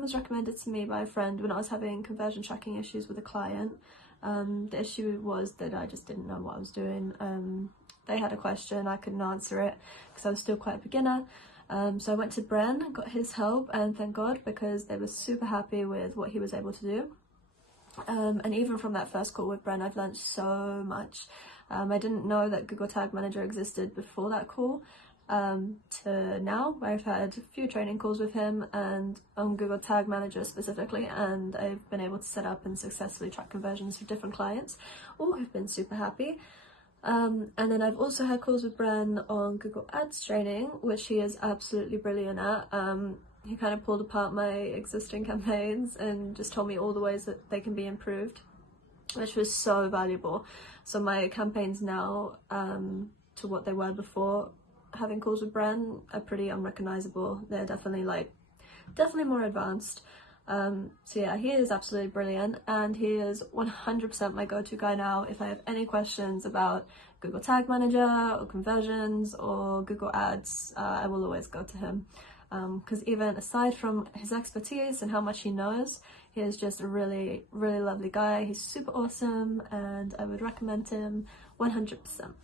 was recommended to me by a friend when I was having conversion tracking issues with a client. The issue was that I just didn't know what I was doing. They had a question, I couldn't answer it because I was still quite a beginner. So I went to Bren, got his help, and thank God, because they were super happy with what he was able to do. And even from that first call with Bren, I've learned so much. I didn't know that Google Tag Manager existed before that call, to now, where I've had a few training calls with him and on Google Tag Manager specifically, and I've been able to set up and successfully track conversions for different clients, all who've been super happy. And then I've also had calls with Bren on Google Ads training, which he is absolutely brilliant at. He kind of pulled apart my existing campaigns and just told me all the ways that they can be improved, which was so valuable. So my campaigns now, to what they were before having calls with Bren, are pretty unrecognizable. They're definitely more advanced. So yeah, he is absolutely brilliant, and he is 100% my go-to guy now if I have any questions about Google Tag Manager or conversions or Google Ads. I will always go to him, because even aside from his expertise and how much he knows, he is just a really lovely guy. He's super awesome, and I would recommend him 100%.